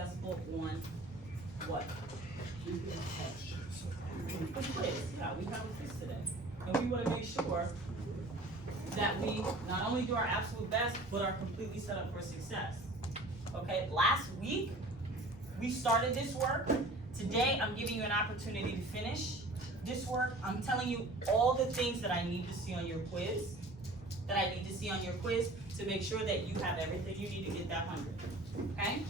successful on what? The quiz. Yeah, we have a quiz today. And we want to make sure that we not only do our absolute best, but are completely set up for success. Okay, last week, we started this work. Today, I'm giving you an opportunity to finish this work. I'm telling you all the things that I need to see on your quiz, to make sure that you have everything you need to get that 100, okay?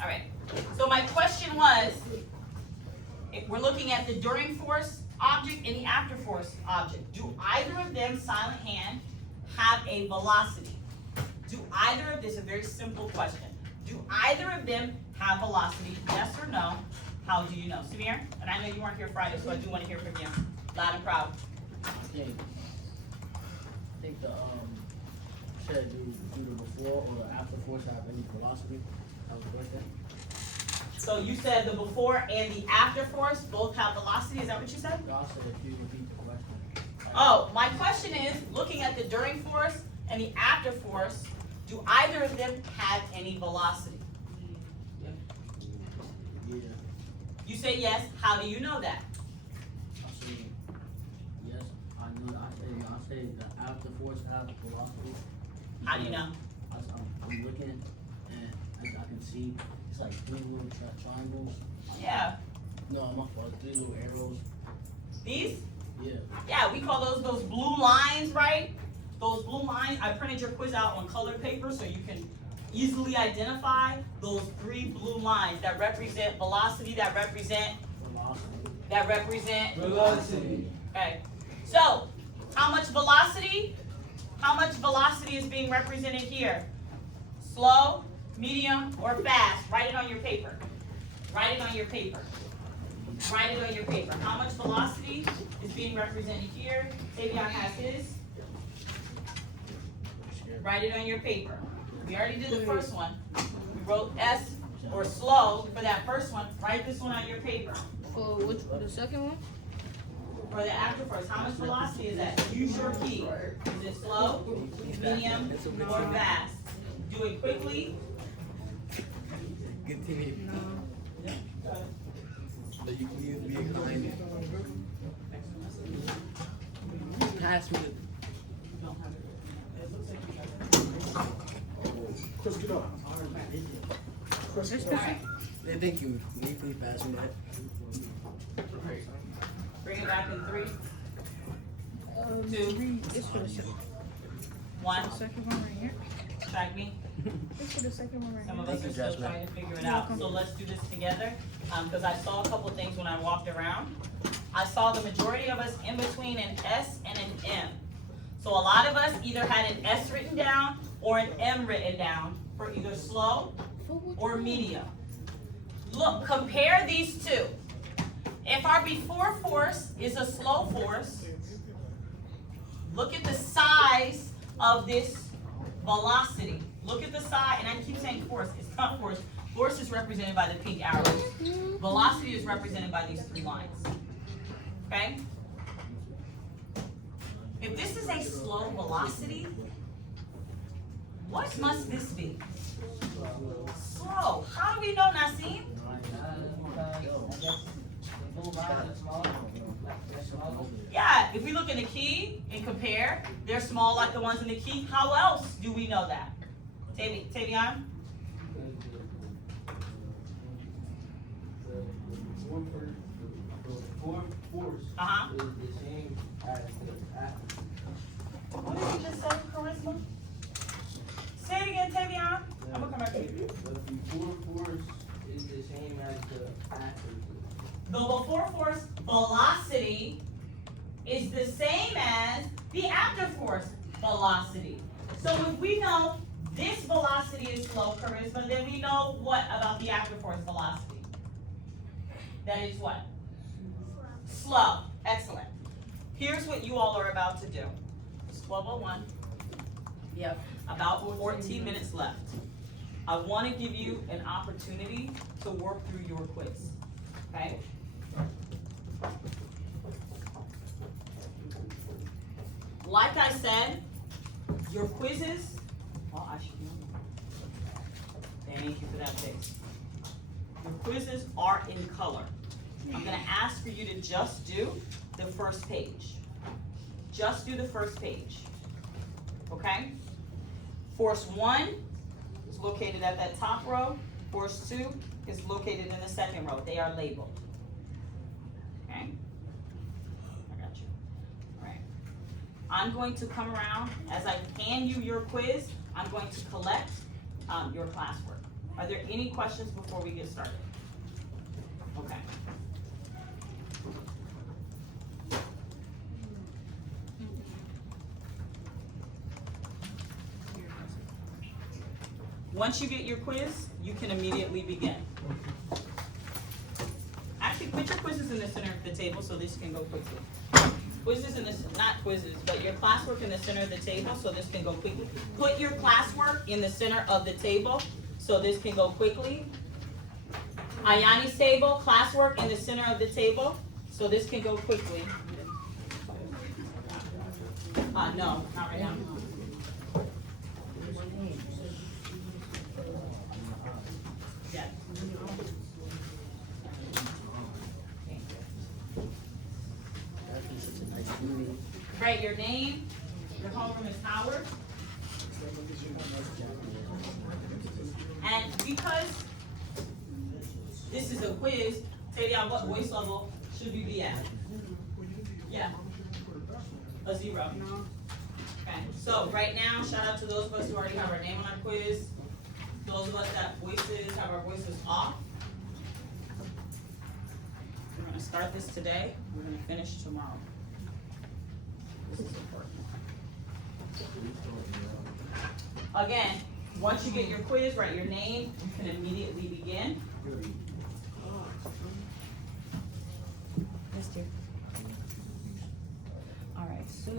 All right, so my question was, if we're looking at the during force object and the after force object. Do either of them, silent hand, have a velocity? Do either of this, a very simple question. Do either of them have velocity? Yes or no? How do you know? Samir, and I know you weren't here Friday, so I do want to hear from you. Loud and proud. I think the should do the before or the after force have any velocity? That was the question. So you said the before and the after force both have velocity. Is that what you said? No, I said if you repeat the question. Oh, my question is, looking at the during force and the after force, do either of them have any velocity? Yeah. You say yes. How do you know that? I say yes. I know. I say the after force have velocity. How do you know? I'm looking and I can see it's like 3 little triangles. Yeah. No, my fault. 3 little arrows. These? Yeah. Yeah, we call those blue lines, right? Those blue lines. I printed your quiz out on colored paper so you can easily identify those 3 blue lines that represent velocity, that represent velocity. Okay. So, how much velocity? How much velocity is being represented here? Slow, medium, or fast? Write it on your paper. Write it on your paper. Write it on your paper. How much velocity is being represented here? Tavion has his. Write it on your paper. We already did the first one. We wrote S or slow for that first one. Write this one on your paper. For which, the second one? For the after force, how much velocity is that? Use your key. Is it slow, medium, or fast? Do it quickly. Good team. No. So you can be behind it. Pass me the. Chris, get up. Chris, get up. Alright, Yeah, thank you. Can you please pass me that? bring it back in 3, 2, 3. It's for the second 1. one right here. Track me. It's for the second one right Some of here. us are still trying to figure it out. So let's do this together. Because I saw a couple things when I walked around. I saw the majority of us in between an S and an M. So a lot of us either had an S written down or an M written down for either slow or medium. Look, compare these two. If our before force is a slow force, look at the size of this velocity. Look at the size, and I keep saying force, it's not force. Force is represented by the pink arrows. Velocity is represented by these 3 lines. Okay? If this is a slow velocity, what must this be? Slow. How do we know, Nassim? Yeah, if we look in the key and compare, they're small like the ones in the key. How else do we know that? Tavion? Force Uh-huh. is the same as the after. What did you just say, Charisma? Say it again, Tavion. I'm gonna come back to you. The before force is the same as the after. The before force velocity is the same as the after force velocity. So if we know this velocity is slow, Charisma, then we know what about the after force velocity? That is what? Slow. Excellent. Here's what you all are about to do. It's 12:01. We have about 14 minutes left. I want to give you an opportunity to work through your quiz. Okay? Like I said, your quizzes, well, I should know. that face. Your quizzes are in color. I'm gonna ask for you to just do the first page. Just do the first page, okay? Force 1 is located at that top row. Force 2 is located in the second row. They are labeled, okay? I got you. All right. I'm going to come around, as I hand you your quiz, I'm going to collect your classwork. Are there any questions before we get started? Okay. Once you get your quiz, you can immediately begin. Actually, put your quizzes in the center of the table so this can go quickly. Quizzes in this, not quizzes, but your classwork in the center of the table so this can go quickly. Put your classwork in the center of the table so this can go quickly. Ayani's table, classwork in the center of the table so this can go quickly. No, not right now. Yeah. That's such a nice movie. Right, your name, your homeroom is Howard. And because this is a quiz, Tadia, what voice level should you be at? Yeah. A 0. Okay, so right now, shout out to those of us who already have our name on our quiz. Those of us that have our voices off. We're gonna start this today, we're gonna finish tomorrow. This is important. Again, once you get your quiz, write your name, you can immediately begin. Yes, dear. All right, so